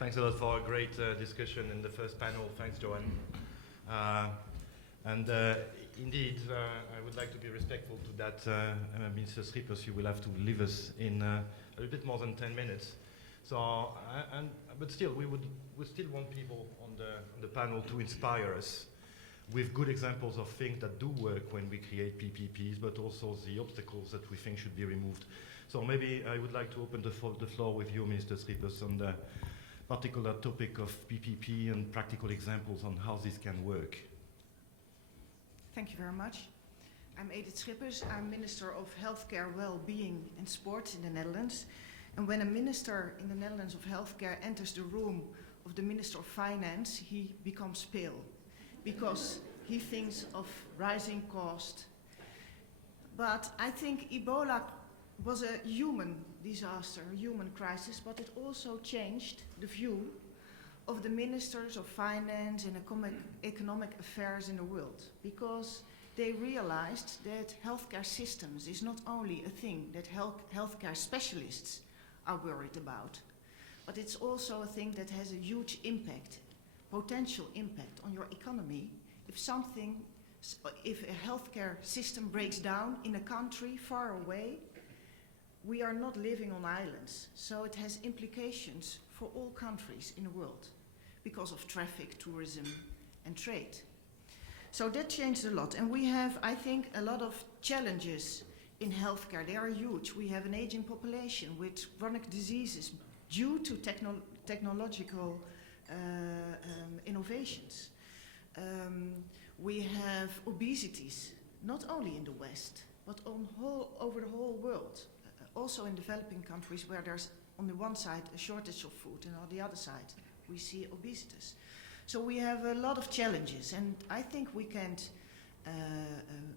Thanks a lot for a great discussion in the first panel. Thanks, Joanne. Indeed, I would like to be respectful to that. Mr. Schippers, you will have to leave us in a little bit more than 10 minutes. So, but still, we still want people on the panel to inspire us with good examples of things that do work when we create PPPs, but also the obstacles that we think should be removed. So maybe I would like to open the floor with you, Mr. Schippers, on the particular topic of PPP and practical examples on how this can work. Thank you very much. I'm Edith Schippers. I'm Minister of Healthcare, Well-being and Sport in the Netherlands. And when a minister in the Netherlands of Healthcare enters the room of the Minister of Finance, he becomes pale because he thinks of rising cost. But I think Ebola was a human disaster, a human crisis, but it also changed the view of the ministers of finance and economic affairs in the world, because they realized that healthcare systems is not only a thing that healthcare specialists are worried about, but it's also a thing that has a huge impact, potential impact on your economy if a healthcare system breaks down in a country far away. We are not living on islands, so it has implications for all countries in the world because of traffic, tourism, and trade. So that changed a lot, and we have, I think, a lot of challenges in healthcare. They are huge. We have an aging population with chronic diseases due to technological innovations. We have obesities, not only in the West, but over the whole world. Also in developing countries where there's on the one side a shortage of food and on the other side we see obesity. So we have a lot of challenges, and I think we can't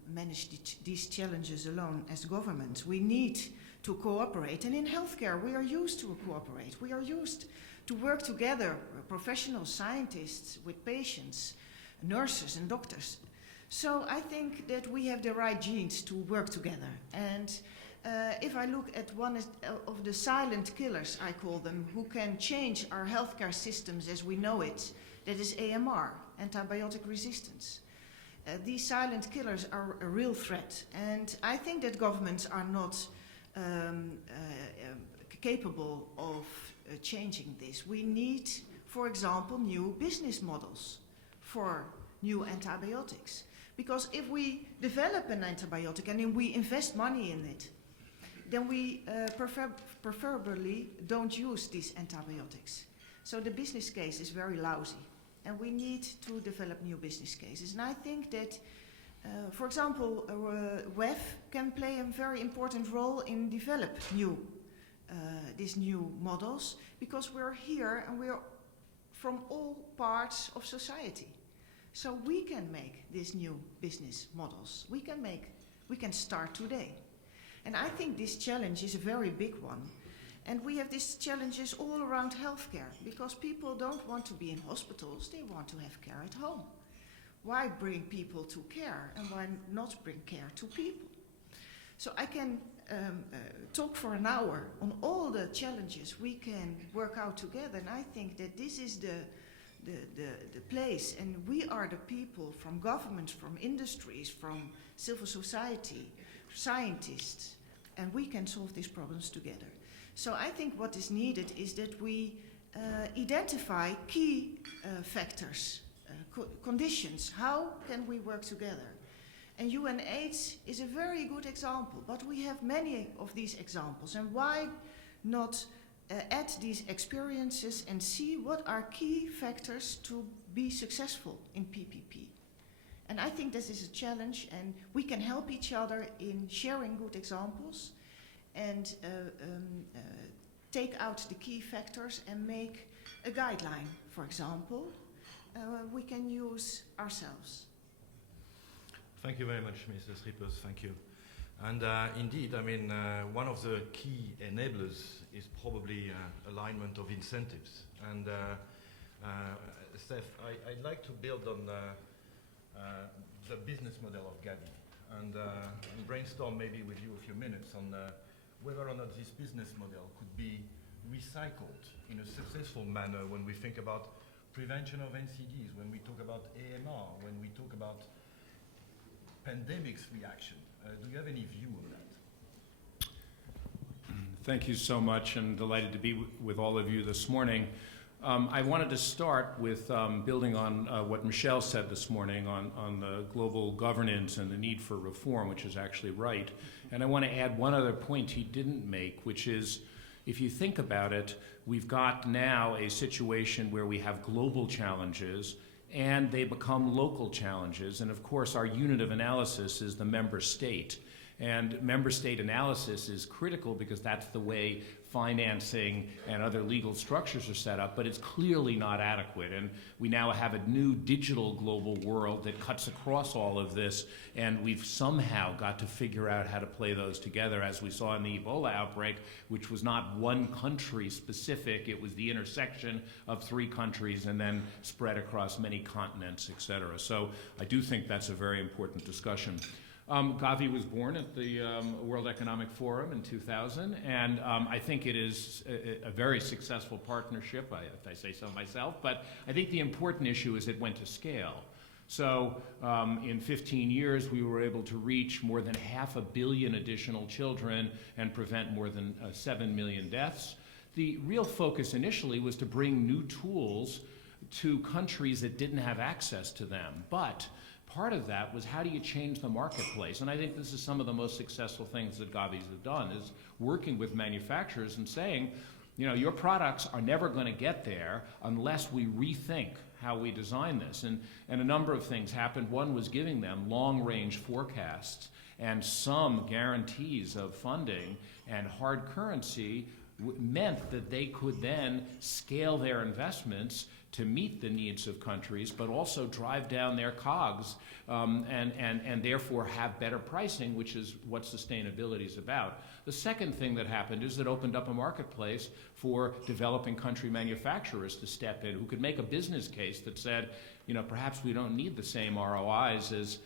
manage these challenges alone as governments. We need to cooperate, and in healthcare we are used to cooperate. We are used to work together, professional scientists with patients, nurses and doctors. So I think that we have the right genes to work together. And if I look at one of the silent killers, I call them, who can change our healthcare systems as we know it, that is AMR, antibiotic resistance. These silent killers are a real threat, and I think that governments are not capable of changing this. We need, for example, new business models for new antibiotics. Because if we develop an antibiotic and then we invest money in it, then we preferably don't use these antibiotics. So the business case is very lousy, and we need to develop new business cases. And I think that, for example, WEF can play a very important role in develop these new models, because we're here and we're from all parts of society. So we can make these new business models. We can start today. And I think this challenge is a very big one. And we have these challenges all around healthcare, because people don't want to be in hospitals, they want to have care at home. Why bring people to care, and why not bring care to people? So I can talk for an hour on all the challenges we can work out together, and I think that this is the place, and we are the people from governments, from industries, from civil society, scientists, and we can solve these problems together. So I think what is needed is that we identify key factors, conditions. How can we work together? And UNAIDS is a very good example, but we have many of these examples. And why not add these experiences and see what are key factors to be successful in PPP? And I think this is a challenge, and we can help each other in sharing good examples and take out the key factors and make a guideline, for example, we can use ourselves. Thank you very much, Mr. Schippers. Thank you. And indeed, I mean, one of the key enablers is probably alignment of incentives. And Steph, I'd like to build on the business model of Gavi and brainstorm maybe with you a few minutes on whether or not this business model could be recycled in a successful manner when we think about prevention of NCDs, when we talk about AMR, when we talk about pandemics reaction? Do you have any view on that? Thank you so much, and delighted to be with all of you this morning. I wanted to start with building on what Michel said this morning on the global governance and the need for reform, which is actually right. And I want to add one other point he didn't make, which is, if you think about it, we've got now a situation where we have global challenges and they become local challenges. And of course, our unit of analysis is the member state. And member state analysis is critical because that's the way financing and other legal structures are set up, but it's clearly not adequate. And we now have a new digital global world that cuts across all of this, and we've somehow got to figure out how to play those together, as we saw in the Ebola outbreak, which was not one country specific, it was the intersection of 3 countries and then spread across many continents, et cetera. So I do think that's a very important discussion. Gavi was born at the World Economic Forum in 2000, and I think it is a very successful partnership, if I say so myself, but I think the important issue is it went to scale. So in 15 years, we were able to reach more than 500 million additional children and prevent more than 7 million deaths. The real focus initially was to bring new tools to countries that didn't have access to them, but part of that was, how do you change the marketplace? And I think this is some of the most successful things that Gavi's have done, is working with manufacturers and saying, you know, your products are never going to get there unless we rethink how we design this. And a number of things happened. One was giving them long-range forecasts and some guarantees of funding, and hard currency meant that they could then scale their investments to meet the needs of countries, but also drive down their COGS and therefore have better pricing, which is what sustainability is about. The second thing that happened is it opened up a marketplace for developing country manufacturers to step in, who could make a business case that said, you know, perhaps we don't need the same ROIs as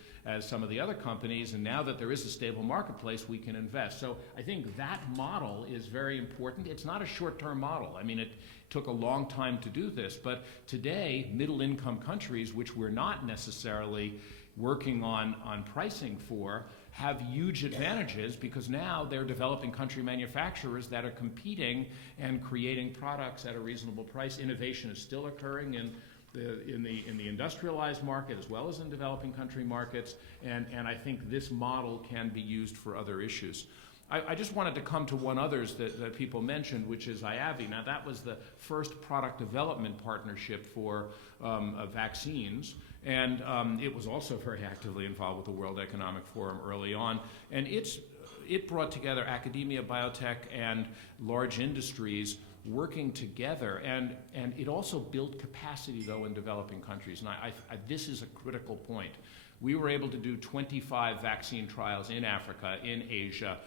some of the other companies, and now that there is a stable marketplace, we can invest. So I think that model is very important. It's not a short-term model. I mean, it took a long time to do this, but today, middle-income countries, which we're not necessarily working on pricing for, have huge advantages because now they're developing country manufacturers that are competing and creating products at a reasonable price. Innovation is still occurring in the industrialized market as well as in developing country markets, and I think this model can be used for other issues. I just wanted to come to one others that people mentioned, which is IAVI. Now, that was the first product development partnership for vaccines, and it was also very actively involved with the World Economic Forum early on. And it brought together academia, biotech, and large industries working together, and it also built capacity, though, in developing countries. And this is a critical point. We were able to do 25 vaccine trials in Africa, in Asia,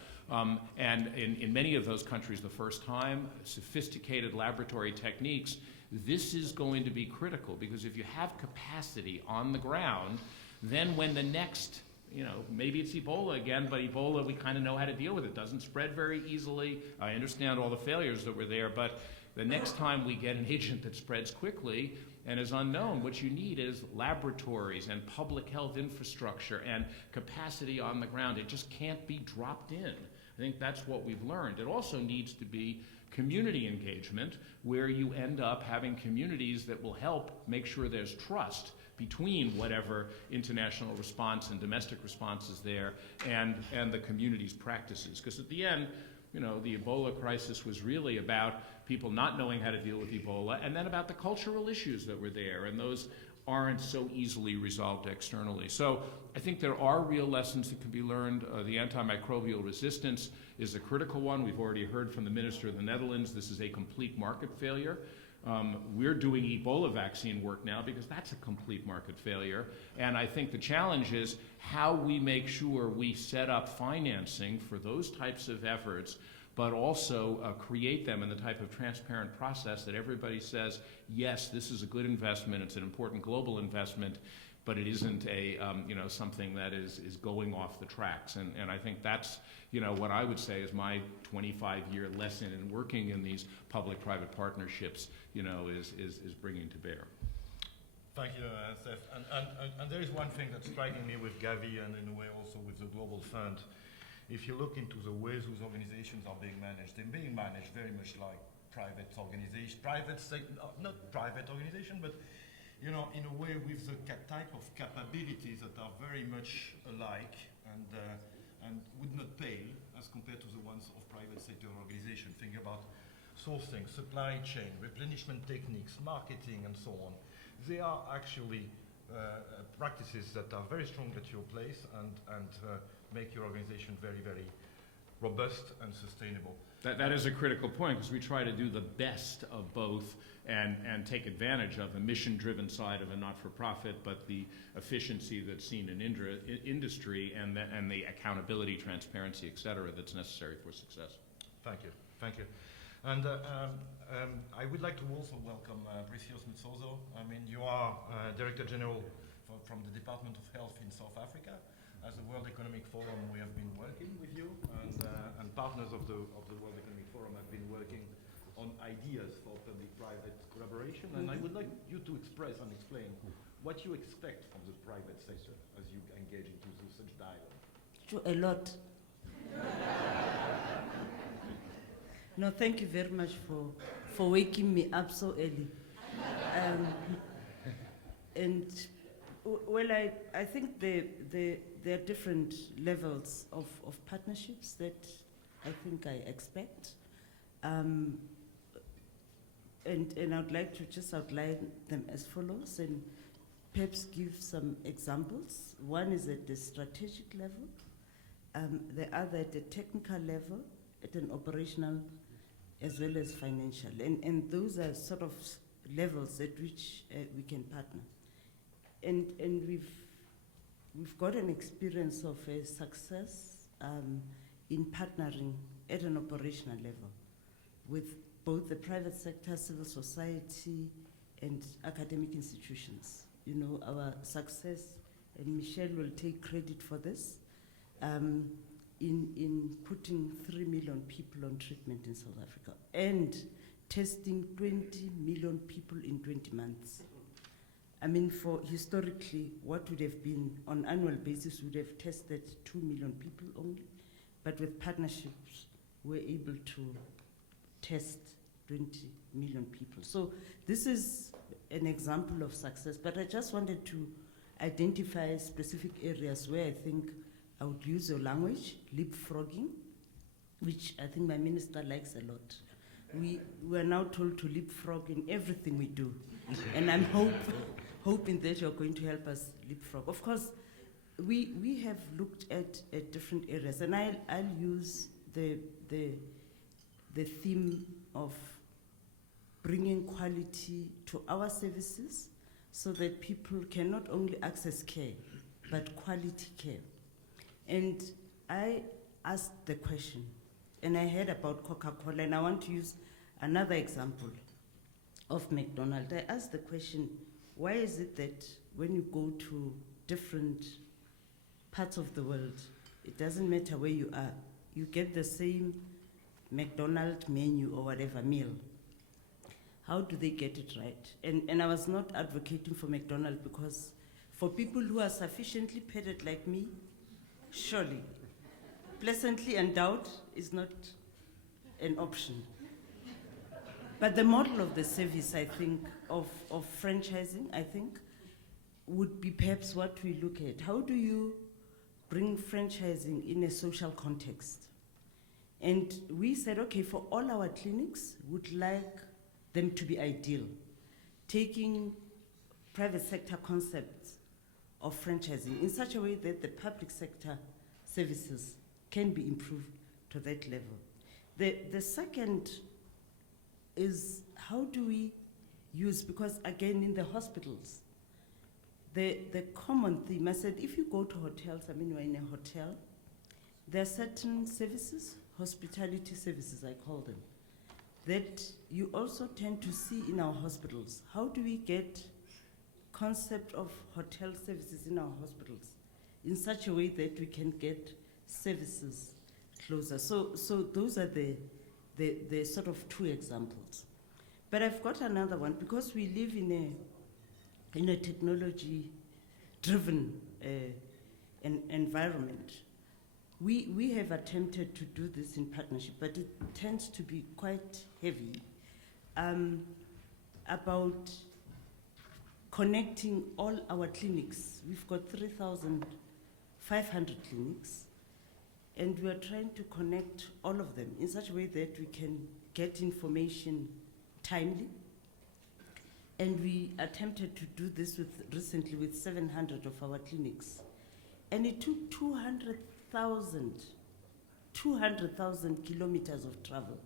and in many of those countries the first time, sophisticated laboratory techniques. This is going to be critical, because if you have capacity on the ground, then when the next, you know, maybe it's Ebola again, but Ebola, we kind of know how to deal with it. It doesn't spread very easily. I understand all the failures that were there, but the next time we get an agent that spreads quickly and is unknown, what you need is laboratories and public health infrastructure and capacity on the ground. It just can't be dropped in. I think that's what we've learned. It also needs to be community engagement, where you end up having communities that will help make sure there's trust between whatever international response and domestic response is there and the community's practices. Because at the end, you know, the Ebola crisis was really about people not knowing how to deal with Ebola, and then about the cultural issues that were there, and those aren't so easily resolved externally. So I think there are real lessons that can be learned. The antimicrobial resistance is a critical one. We've already heard from the Minister of the Netherlands, this is a complete market failure. We're doing Ebola vaccine work now because that's a complete market failure. And I think the challenge is how we make sure we set up financing for those types of efforts, but also create them in the type of transparent process that everybody says, yes, this is a good investment, it's an important global investment, but it isn't a, something that is going off the tracks. And I think that's, what I would say is my 25-year lesson in working in these public-private partnerships, is bringing to bear. Thank you, Seth. And there is one thing that's striking me with Gavi and in a way also with the Global Fund. If you look into the ways those organizations are being managed, they're being managed very much like private organizations, not private organization, but in a way with the type of capabilities that are very much alike and would not pale as compared to the ones of private sector organization. Think about sourcing, supply chain, replenishment techniques, marketing, and so on. They are actually practices that are very strong at your place and make your organization very, very robust and sustainable. That is a critical point, because we try to do the best of both and take advantage of the mission-driven side of a not-for-profit, but the efficiency that's seen in industry and the accountability, transparency, et cetera, that's necessary for success. Thank you. And I would like to also welcome Precious Mutsozo. I mean, you are Director General from the Department of Health in South Africa. As the World Economic Forum, we have been working with you, and partners of the World Economic Forum have been working on ideas for public-private collaboration. And I would like you to express and explain what you expect from the private sector as you engage into such dialogue. A lot. No, thank you very much for waking me up so early. Well, I think there are different levels of partnerships that I think I expect. And I'd like to just outline them as follows and perhaps give some examples. One is at the strategic level, the other at the technical level, at an operational as well as financial. And those are sort of levels at which we can partner. And we've got an experience of a success in partnering at an operational level with both the private sector, civil society, and academic institutions. Our success, and Michelle will take credit for this, in putting 3 million people on treatment in South Africa and testing 20 million people in 20 months. I mean, for historically, what would have been on annual basis would have tested 2 million people only, but with partnerships, we're able to test 20 million people. So this is an example of success, but I just wanted to identify specific areas where I think I would use your language, leapfrogging, which I think my minister likes a lot. We are now told to leapfrog in everything we do, and I'm hoping that you're going to help us leapfrog. Of course, we have looked at different areas, and I'll use the theme of bringing quality to our services so that people can not only access care, but quality care. And I asked the question, and I heard about Coca-Cola, and I want to use another example of McDonald's. I asked the question, why is it that when you go to different parts of the world, it doesn't matter where you are, you get the same McDonald's menu or whatever meal? How do they get it right? And I was not advocating for McDonald's, because for people who are sufficiently padded like me, surely pleasantly endowed is not an option. But the model of the service, I think, of franchising, I think, would be perhaps what we look at. How do you bring franchising in a social context? And we said, okay, for all our clinics, would like them to be ideal, taking private sector concepts of franchising in such a way that the public sector services can be improved to that level. The second is, how do we use, because again in the hospitals, the common theme, I said, if you go to hotels, I mean, you're in a hotel, there are certain services, hospitality services I call them, that you also tend to see in our hospitals. How do we get concept of hotel services in our hospitals in such a way that we can get services closer. So those are the sort of two examples. But I've got another one, because we live in a technology-driven environment. We have attempted to do this in partnership, but it tends to be quite heavy, about connecting all our clinics. We've got 3,500 clinics, and we are trying to connect all of them in such a way that we can get information timely. And we attempted to do this recently with 700 of our clinics. And it took 200,000 kilometers of travel.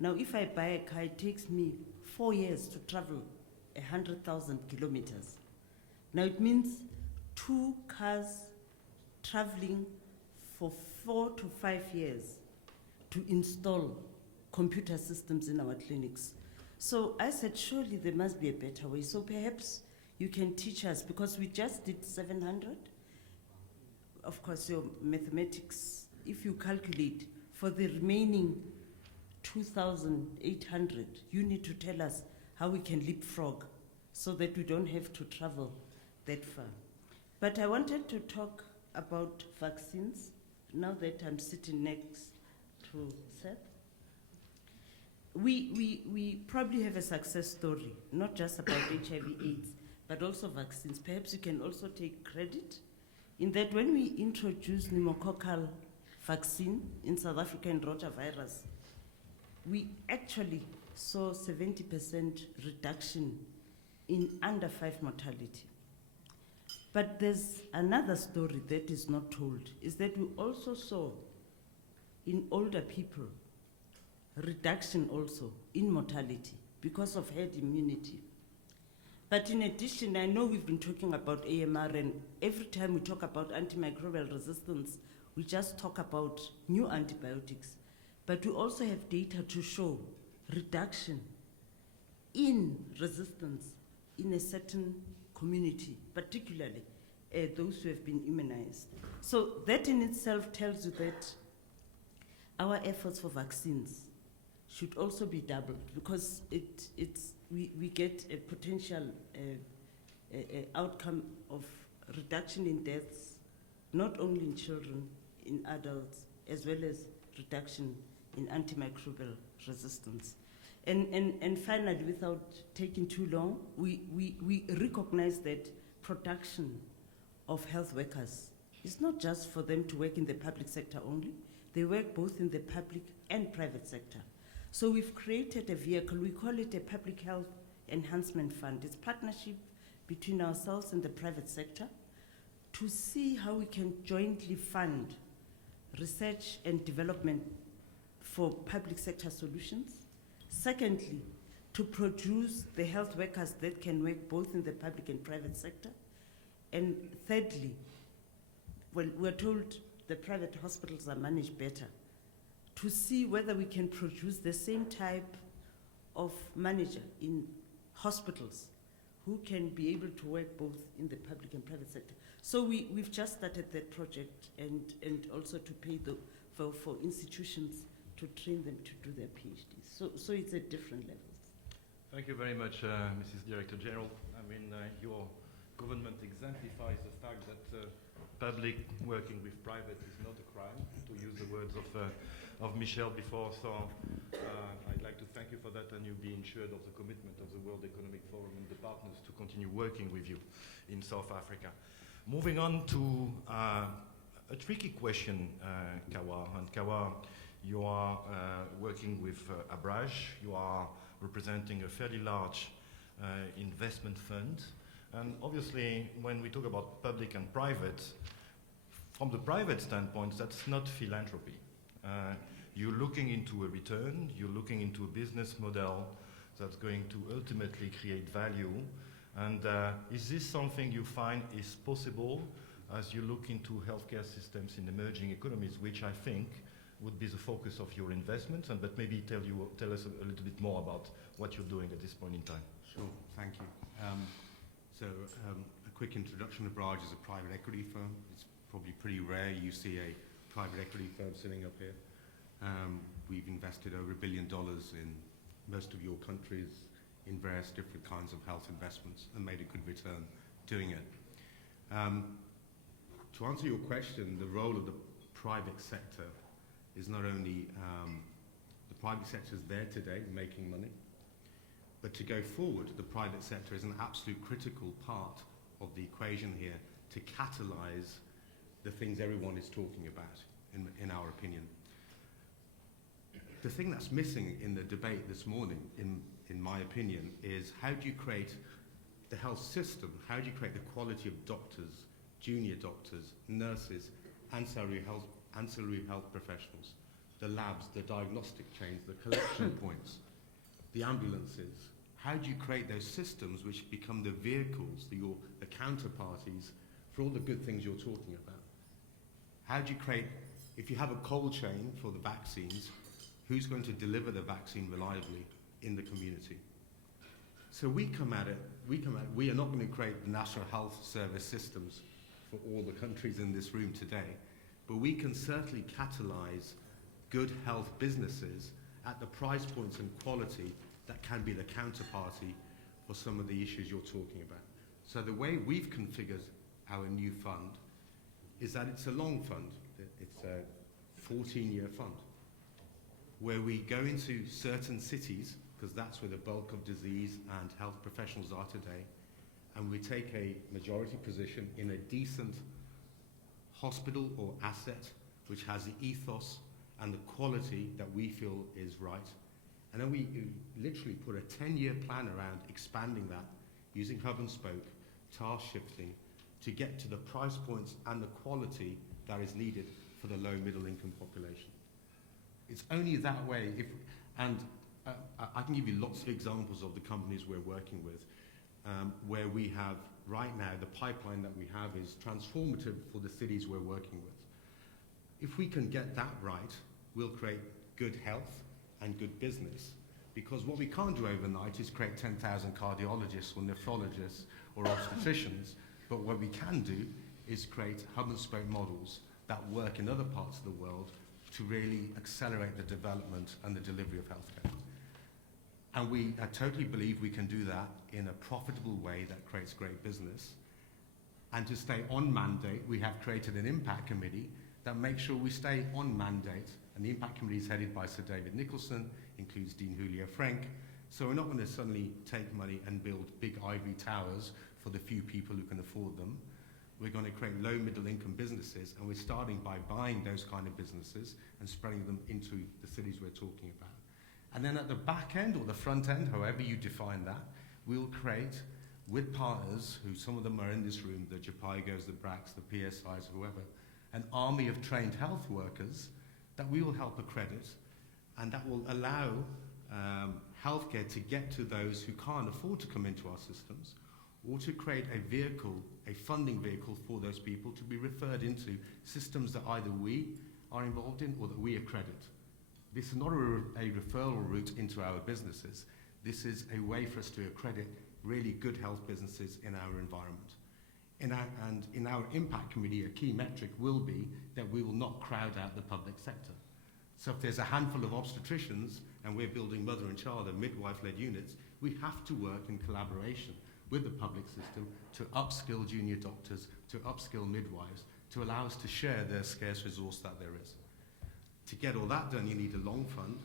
Now, if I buy a car, it takes me 4 years to travel 100,000 kilometers. Now, it means 2 cars traveling for 4 to 5 years to install computer systems in our clinics. So I said, surely there must be a better way. So perhaps you can teach us, because we just did 700. Of course, your mathematics, if you calculate for the remaining 2,800, you need to tell us how we can leapfrog so that we don't have to travel that far. But I wanted to talk about vaccines, now that I'm sitting next to Seth. We probably have a success story, not just about HIV/AIDS, but also vaccines. Perhaps you can also take credit in that when we introduced pneumococcal vaccine in South Africa and rotavirus, we actually saw 70% reduction in under 5 mortality. But there's another story that is not told, is that we also saw in older people reduction also in mortality because of herd immunity. But in addition, I know we've been talking about AMR, and every time we talk about antimicrobial resistance, we just talk about new antibiotics. But we also have data to show reduction in resistance in a certain community, particularly those who have been immunized. So that in itself tells you that our efforts for vaccines should also be doubled, because we get a potential outcome of reduction in deaths, not only in children, in adults, as well as reduction in antimicrobial resistance. And finally, without taking too long, we recognize that production of health workers is not just for them to work in the public sector only. They work both in the public and private sector. So we've created a vehicle, we call it a Public Health Enhancement Fund. It's a partnership between ourselves and the private sector to see how we can jointly fund research and development for public sector solutions. Secondly, to produce the health workers that can work both in the public and private sector. And thirdly, well, we're told the private hospitals are managed better, to see whether we can produce the same type of manager in hospitals who can be able to work both in the public and private sector. So we've just started that project, and also to pay for institutions to train them to do their PhDs. So it's at different levels. Thank you very much, Mrs. Director General. I mean, your government exemplifies the fact that public working with private is not a crime, to use the words of Michel before. So I'd like to thank you for that, and you be ensured of the commitment of the World Economic Forum and the partners to continue working with you in South Africa. Moving on to a tricky question, Kawa. And Kawa, you are working with Abraj. You are representing a fairly large investment fund. And obviously, when we talk about public and private, from the private standpoint, that's not philanthropy. You're looking into a return, you're looking into a business model that's going to ultimately create value. And is this something you find is possible as you look into healthcare systems in emerging economies, which I think would be the focus of your investments? And but maybe tell us a little bit more about what you're doing at this point in time. Sure, thank you. So a quick introduction. Abraj is a private equity firm. It's probably pretty rare you see a private equity firm sitting up here. We've invested over $1 billion in most of your countries in various different kinds of health investments and made a good return doing it. To answer your question, the role of the private sector is not only the private sector is there today making money, but to go forward, the private sector is an absolute critical part of the equation here to catalyze the things everyone is talking about, in our opinion. The thing that's missing in the debate this morning, in my opinion, is how do you create the health system, how do you create the quality of doctors, junior doctors, nurses, ancillary health professionals, the labs, the diagnostic chains, the collection points, the ambulances. How do you create those systems which become the vehicles, the counterparties for all the good things you're talking about? How do you create, if you have a cold chain for the vaccines, who's going to deliver the vaccine reliably in the community? So we are not going to create the National Health Service systems for all the countries in this room today, but we can certainly catalyze good health businesses at the price points and quality that can be the counterparty for some of the issues you're talking about. So the way we've configured our new fund is that it's a long fund. It's a 14-year fund where we go into certain cities, because that's where the bulk of disease and health professionals are today, and we take a majority position in a decent hospital or asset which has the ethos and the quality that we feel is right. And then we literally put a 10-year plan around expanding that, using hub and spoke, task shifting, to get to the price points and the quality that is needed for the low middle income population. It's only that way, I can give you lots of examples of the companies we're working with, where we have, right now, the pipeline that we have is transformative for the cities we're working with. If we can get that right, we'll create good health and good business. Because what we can't do overnight is create 10,000 cardiologists or nephrologists or obstetricians, but what we can do is create hub and spoke models that work in other parts of the world to really accelerate the development and the delivery of healthcare. And I totally believe we can do that in a profitable way that creates great business. And to stay on mandate, we have created an impact committee that makes sure we stay on mandate. And the impact committee is headed by Sir David Nicholson, includes Dean Julio Frank. So we're not going to suddenly take money and build big ivory towers for the few people who can afford them. We're going to create low middle income businesses, and we're starting by buying those kind of businesses and spreading them into the cities we're talking about. And then at the back end or the front end, however you define that, we'll create, with partners, who some of them are in this room, the Japigos, the BRACs, the PSIs, whoever, an army of trained health workers that we will help accredit, and that will allow healthcare to get to those who can't afford to come into our systems, or to create a vehicle, a funding vehicle for those people to be referred into systems that either we are involved in or that we accredit. This is not a referral route into our businesses. This is a way for us to accredit really good health businesses in our environment. And in our impact committee, a key metric will be that we will not crowd out the public sector. So if there's a handful of obstetricians and we're building mother and child and midwife-led units, we have to work in collaboration with the public system to upskill junior doctors, to upskill midwives, to allow us to share the scarce resource that there is. To get all that done, you need a long fund.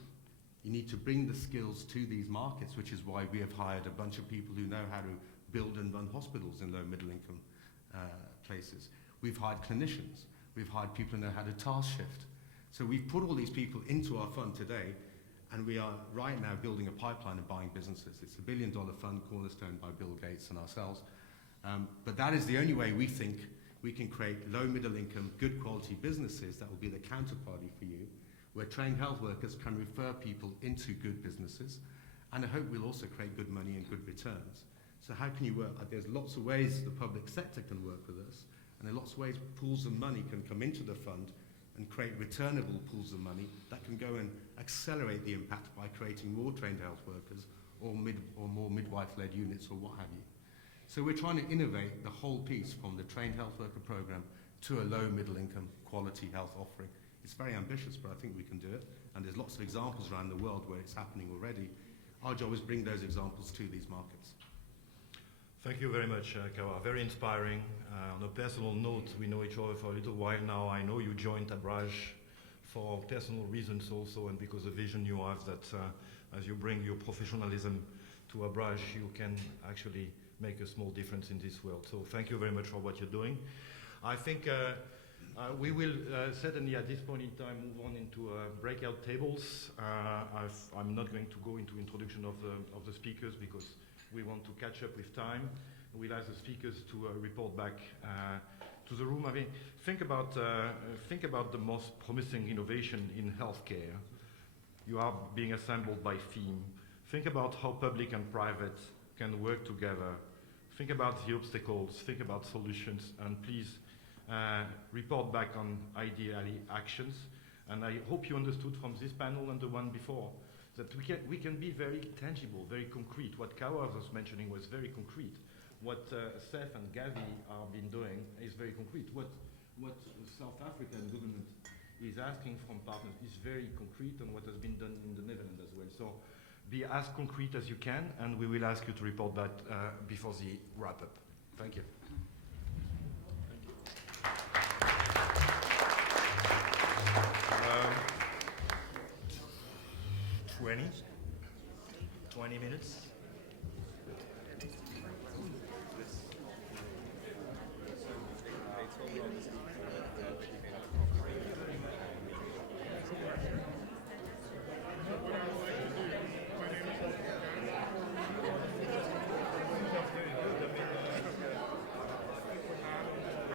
You need to bring the skills to these markets, which is why we have hired a bunch of people who know how to build and run hospitals in low middle income places. We've hired clinicians. We've hired people who know how to task shift. So we've put all these people into our fund today, and we are right now building a pipeline of buying businesses. It's a $1 billion fund, cornerstone by Bill Gates and ourselves. But that is the only way we think we can create low middle income, good quality businesses that will be the counterparty for you, where trained health workers can refer people into good businesses. And I hope we'll also create good money and good returns. So how can you work? There's lots of ways the public sector can work with us, and there are lots of ways pools of money can come into the fund and create returnable pools of money that can go and accelerate the impact by creating more trained health workers or more midwife-led units or what have you. So we're trying to innovate the whole piece from the trained health worker program to a low middle income quality health offering. It's very ambitious, but I think we can do it. And there's lots of examples around the world where it's happening already. Our job is bring those examples to these markets. Thank you very much, Kawa. Very inspiring. On a personal note, we know each other for a little while now. I know you joined Abraj for personal reasons also, and because the vision you have that as you bring your professionalism to Abraj, you can actually make a small difference in this world. So thank you very much for what you're doing. I think we will certainly at this point in time move on into breakout tables. I'm not going to go into introduction of the speakers because we want to catch up with time. We'll ask the speakers to report back to the room. I mean, think about the most promising innovation in healthcare. You are being assembled by theme. Think about how public and private can work together. Think about the obstacles, think about solutions, and please report back on ideally actions. And I hope you understood from this panel and the one before that we can be very tangible, very concrete. What Kawa was mentioning was very concrete. What Seth and Gavi have been doing is very concrete. What the South African government is asking from partners is very concrete, and what has been done in the Netherlands as well. So be as concrete as you can, and we will ask you to report back before the wrap-up. Thank you. 20 minutes.